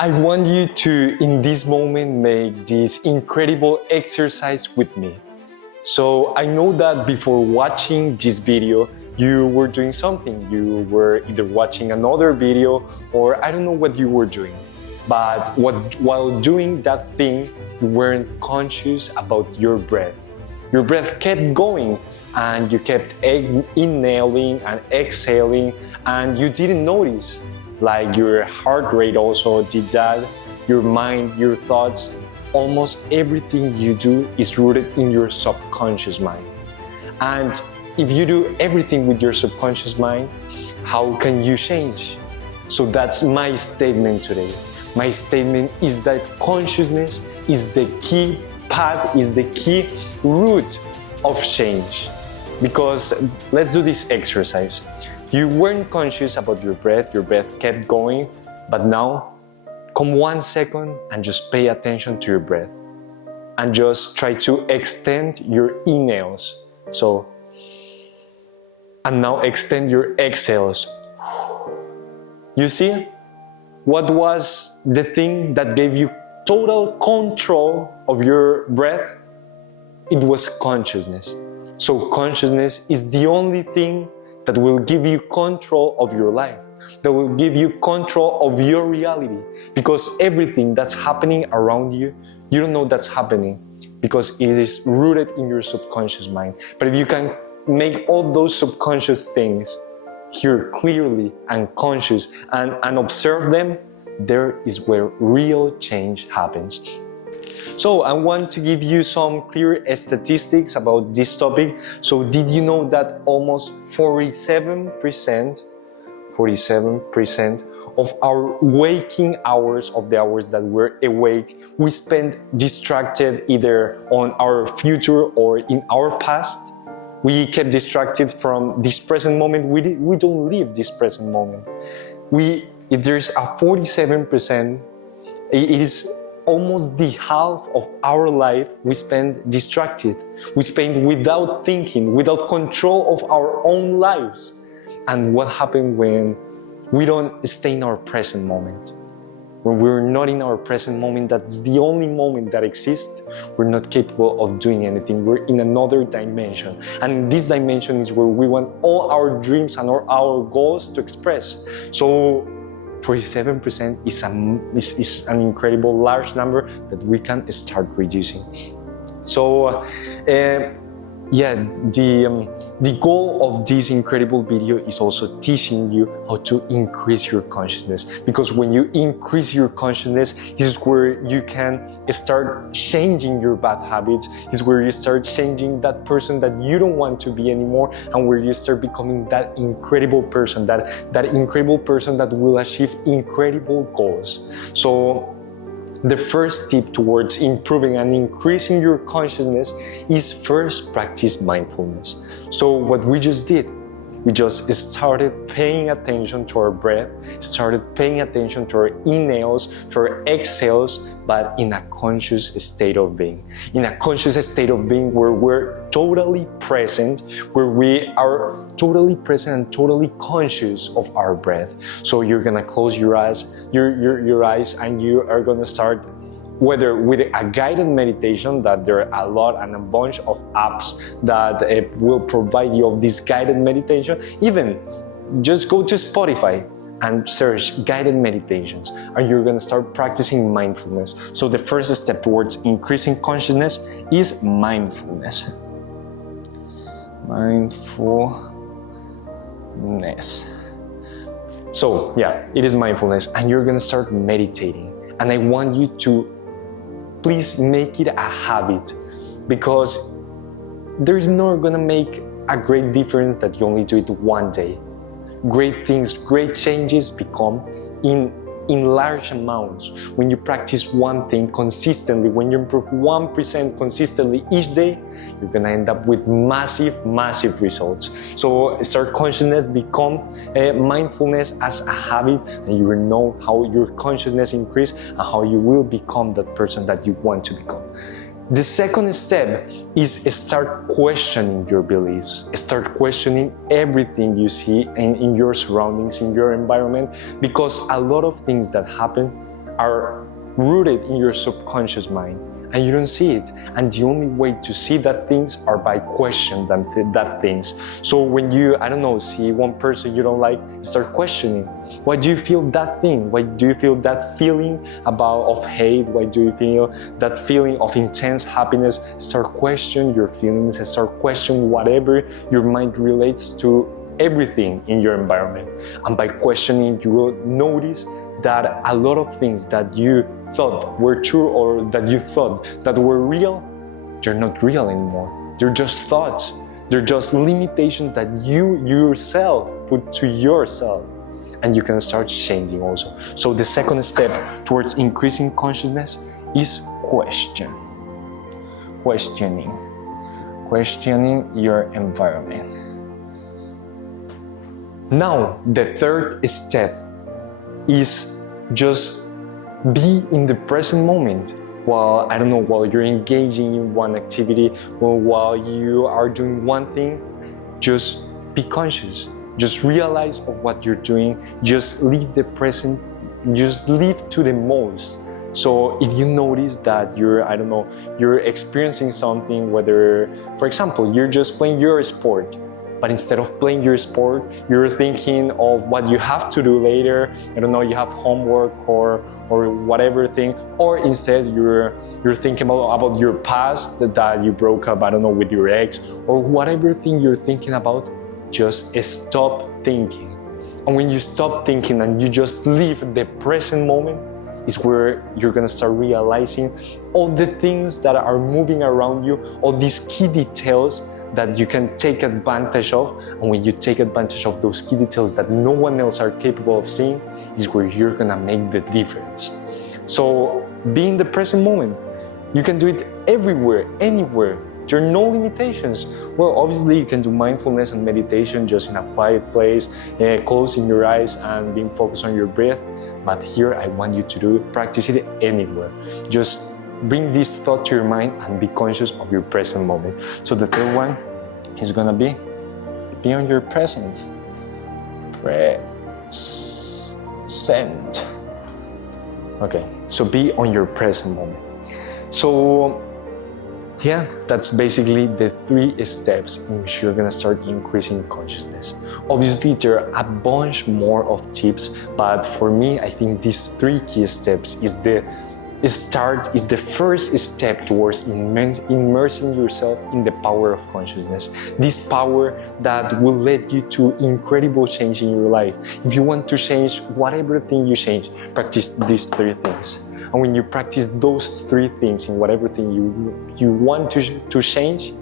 I want you to, in this moment, make this incredible exercise with me. So I know that before watching this video, you were doing something. You were either watching another video or I don't know what you were doing. But while doing that thing, you weren't conscious about your breath. Your breath kept going and you kept inhaling and exhaling and you didn't notice. Like your heart rate also did that, your mind, your thoughts, almost everything you do is rooted in your subconscious mind. And if you do everything with your subconscious mind, how can you change? So that's my statement today. My statement is that consciousness is the key path, is the key root of change. Because let's do this exercise. You weren't conscious about your breath kept going, but now come 1 second and just pay attention to your breath and just try to extend your inhales. And now extend your exhales. You see, what was the thing that gave you total control of your breath? It was consciousness. So consciousness is the only thing that will give you control of your life, that will give you control of your reality. Because everything that's happening around you, you don't know that's happening because it is rooted in your subconscious mind. But if you can make all those subconscious things hear clearly and conscious and observe them, there is where real change happens. So I want to give you some clear statistics about this topic. So did you know that almost 47% of our waking hours, of the hours that we're awake, we spend distracted either on our future or in our past? We kept distracted from this present moment. We don't live this present moment. If there's a 47%, it is almost the half of our life we spend distracted. We spend without thinking, without control of our own lives. And what happens when we don't stay in our present moment? When we're not in our present moment, that's the only moment that exists, we're not capable of doing anything. We're in another dimension. And this dimension is where we want all our dreams and our goals to express. So 47% is an incredible large number that we can start reducing. So the goal of this incredible video is also teaching you how to increase your consciousness. Because when you increase your consciousness, this is where you can start changing your bad habits. This is where you start changing that person that you don't want to be anymore, and where you start becoming that incredible person, that incredible person that will achieve incredible goals. So the first step towards improving and increasing your consciousness is first practice mindfulness. So what we just did, we just started paying attention to our breath, started paying attention to our inhales, to our exhales, but in a conscious state of being. In a conscious state of being where we're totally present, where we are totally present and totally conscious of our breath. So you're gonna close your eyes, your eyes, and you are gonna start whether with a guided meditation, that there are a lot and a bunch of apps that will provide you of this guided meditation. Even just go to Spotify and search guided meditations, and you're gonna start practicing mindfulness. So the first step towards increasing consciousness is mindfulness. Mindfulness. So yeah, it is mindfulness, and you're gonna start meditating. And I want you to please make it a habit, because there's not gonna make a great difference that you only do it one day. Great things, great changes become in large amounts. When you practice one thing consistently, when you improve 1% consistently each day, you're gonna end up with massive results. So start consciousness, become mindfulness as a habit, and you will know how your consciousness increase and how you will become that person that you want to become. The second step is start questioning your beliefs. Start questioning everything you see in your surroundings, in your environment, because a lot of things that happen are rooted in your subconscious mind, and you don't see it. And the only way to see that things are by questioning that things. So when you, I don't know, see one person you don't like, start questioning. Why do you feel that thing? Why do you feel that feeling of hate? Why do you feel that feeling of intense happiness? Start questioning your feelings and start questioning whatever your mind relates to everything in your environment. And by questioning, you will notice that a lot of things that you thought were true or that you thought that were real, they're not real anymore. They're just thoughts. They're just limitations that you yourself put to yourself. And you can start changing also. So the second step towards increasing consciousness is questioning your environment. Now, the third step is just be in the present moment while you're engaging in one activity or while you are doing one thing. Just be conscious. Just realize of what you're doing. Just live the present. Just live to the most. So if you notice that you're experiencing something, whether, for example, you're just playing your sport, but instead of playing your sport, you're thinking of what you have to do later. You have homework or whatever thing. Or instead, you're thinking about your past, that you broke up, with your ex, or whatever thing you're thinking about. Just stop thinking. And when you stop thinking and you just live the present moment, is where you're gonna start realizing all the things that are moving around you, all these key details that you can take advantage of. And when you take advantage of those key details that no one else are capable of seeing, is where you're gonna make the difference. So be in the present moment. You can do it everywhere, anywhere. There are no limitations. Well, obviously you can do mindfulness and meditation just in a quiet place, closing your eyes and being focused on your breath. But here I want you to practice it anywhere. Just bring this thought to your mind and be conscious of your present moment. So the third one is gonna be on your present. Present. Okay, so be on your present moment. So yeah, that's basically the 3 steps in which you're gonna start increasing consciousness. Obviously, there are a bunch more of tips, but for me, I think these 3 key steps is the first step towards immersing yourself in the power of consciousness. This power that will lead you to incredible change in your life. If you want to change whatever thing you change, practice these 3 things. And when you practice those 3 things in whatever thing you want to change,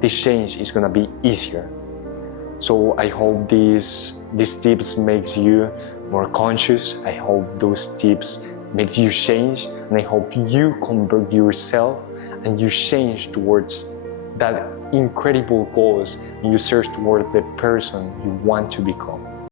this change is gonna be easier. So I hope these tips makes you more conscious. I hope those tips makes you change, and I hope you convert yourself and you change towards that incredible goals and you search toward the person you want to become.